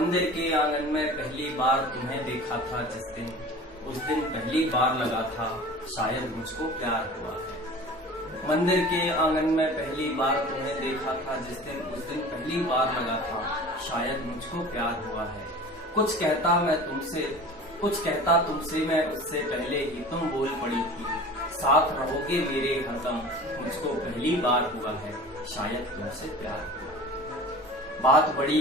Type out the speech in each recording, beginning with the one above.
मंदिर के आंगन में पहली बार तुम्हें देखा था जिस दिन, उस दिन पहली बार लगा था शायद मुझको प्यार हुआ है। मंदिर के आंगन में पहली बार तुम्हें देखा था जिस दिन, उस दिन पहली बार लगा था शायद मुझको प्यार हुआ है। कुछ कहता तुमसे मैं उससे पहले ही तुम बोल पड़ी थी, साथ रहोगे मेरे हरदम मुझको पहली बार हुआ है शायद तुमसे प्यार हुआ। बात बड़ी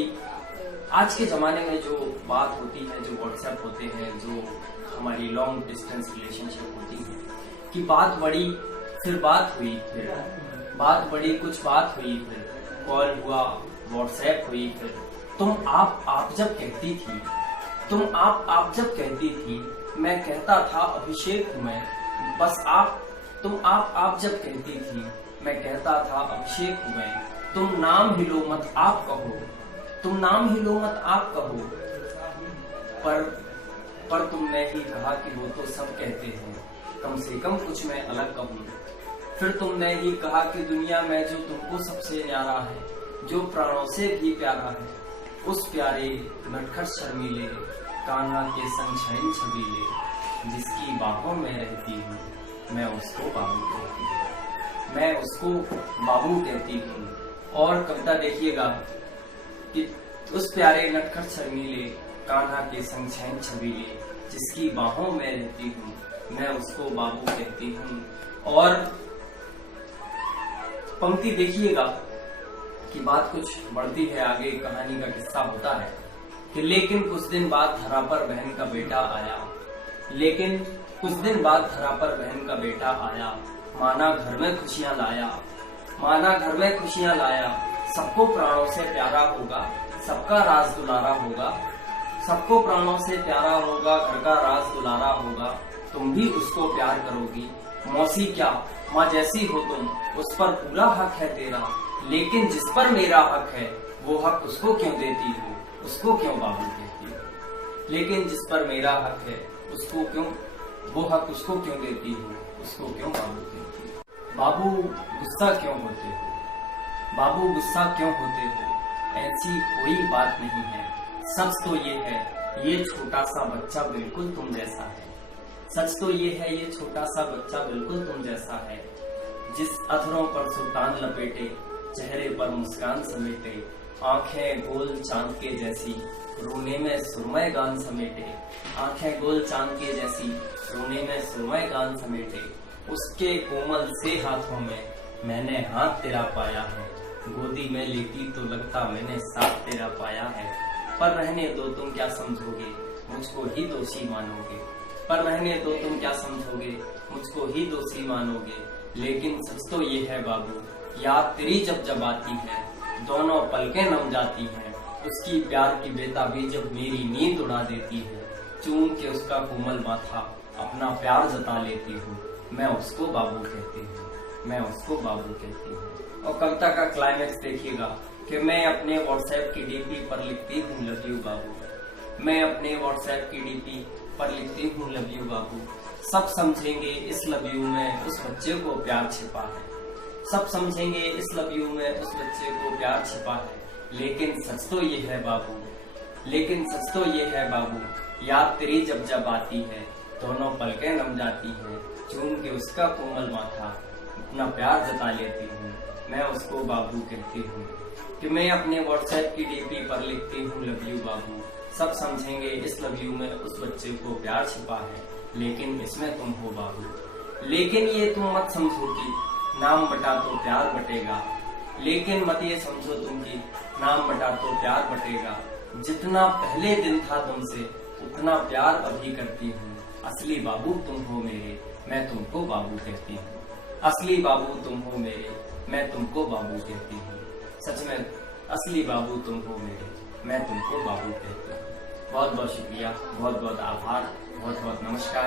आज के जमाने में जो बात होती है, जो व्हाट्सएप होते हैं, जो हमारी लॉन्ग डिस्टेंस रिलेशनशिप होती है, कि बात बड़ी फिर बात हुई, फिर बात बड़ी कुछ बात हुई, फिर कॉल हुआ, व्हाट्सएप हुई, फिर तुम आप जब कहती थी, तुम आप जब कहती थी, मैं कहता था अभिषेक हूँ मैं, बस तुम आप जब कहती थी, मैं कहता था अभिषेक हूँ मैं, तुम नाम ही लो मत आप कहो, तुम नाम ही लो मत आप कहो, पर तुमने ही कहा कि वो तो सब कहते हैं, कम से कम कुछ मैं अलग कहूँ। फिर तुमने ही कहा कि दुनिया में जो तुमको सबसे न्यारा है, जो प्राणों से भी प्यारा है, उस प्यारे नटखट शर्मीले कान्हा के संग शयन छबीले, जिसकी बाहों में रहती हूँ मैं उसको बाबू कहती हूँ, मैं उसको बाबू कहती हूँ। और कविता देखिएगा कि उस प्यारे नटखट शर्मीले कान्हा के संग शयन छबीले, जिसकी बाहों में रहती हूँ मैं उसको बाबू कहती हूँ। और पंक्ति देखिएगा कि बात कुछ बढ़ती है, आगे कहानी का किस्सा होता है कि लेकिन कुछ दिन बाद धरा पर बहन का बेटा आया, लेकिन कुछ दिन बाद धरा पर बहन का बेटा आया, माना घर में खुशियां लाया, माना घर में खुशियां लाया, सबको प्राणों से प्यारा होगा, सबका राज दुलारा होगा, सबको प्राणों से प्यारा होगा, घर का राज दुलारा होगा, तुम भी उसको प्यार करोगी, मौसी क्या माँ जैसी हो तुम, उस पर पूरा हक है तेरा, लेकिन जिस पर मेरा हक है वो हक उसको क्यों देती हो, उसको क्यों बाबू कहती हो। लेकिन जिस पर मेरा हक है उसको क्यों, वो हक उसको क्यों देती हो, उसको क्यों बाबू कहती हो। बाबू गुस्सा क्यों होते हो, बाबू गुस्सा क्यों होते हो, ऐसी कोई बात नहीं है, सच तो ये है ये छोटा सा बच्चा बिल्कुल तुम जैसा है, सच तो ये है ये छोटा सा बच्चा बिल्कुल तुम जैसा है, जिस अधरों पर सुल्तान लपेटे, चेहरे पर मुस्कान समेटे, आंखें गोल चांद के जैसी, रोने में सुरमय गान समेटे, आंखें गोल चांद के जैसी, रोने में सुरमय गान समेटे, उसके कोमल से हाथों में मैंने हाथ तेरा पाया है, गोदी में लेती तो लगता मैंने साथ तेरा पाया है, पर रहने दो तुम क्या समझोगे, मुझको ही दोषी मानोगे, पर रहने दो तुम क्या समझोगे, मुझको ही दोषी मानोगे, लेकिन सच तो ये है बाबू, याद तेरी जब जब आती है, दोनों पलकें नम जाती हैं, उसकी प्यार की बेताबी जब मेरी नींद उड़ा देती है, चूम के उसका कोमल माथा अपना प्यार जता लेती हूँ, मैं उसको बाबू कहती हूँ, मैं उसको बाबू कहती हूँ। और कविता का क्लाइमेक्स देखिएगा कि मैं अपने व्हाट्सएप की डीपी पर लिखती हूँ लव यू बाबू, मैं अपने व्हाट्सएप की डीपी पर लिखती हूँ लव यू बाबू, सब समझेंगे इस लव यू में उस बच्चे को प्यार छिपा है, सब समझेंगे इस लव यू में उस बच्चे को प्यार छिपा है, लेकिन सच तो ये है बाबू, लेकिन सच तो ये है बाबू, याद तेरी जब जब आती है, दोनों पलकें नम जाती हैं, चूम के उसका कोमल माथा अपना प्यार जता लेती हूँ, मैं उसको बाबू कहती हूँ। कि मैं अपने व्हाट्सएप की डीपी पर लिखती हूँ लव यू बाबू, सब समझेंगे इस लव यू में उस बच्चे को प्यार छिपा है, लेकिन इसमें तुम हो बाबू, लेकिन ये तुम मत समझो कि नाम बटा तो प्यार बटेगा, लेकिन मत ये समझो तुम कि नाम बटा तो प्यार बटेगा, जितना पहले दिन था तुमसे उतना प्यार अभी करती हूँ, असली बाबू तुम हो मेरे, मैं तुमको बाबू कहती हूँ, असली बाबू तुम हो मेरे, मैं तुमको बाबू कहती हूँ, सच में असली बाबू तुम हो मेरे, मैं तुमको बाबू कहती हूँ। बहुत बहुत शुक्रिया, बहुत बहुत आभार, बहुत बहुत नमस्कार।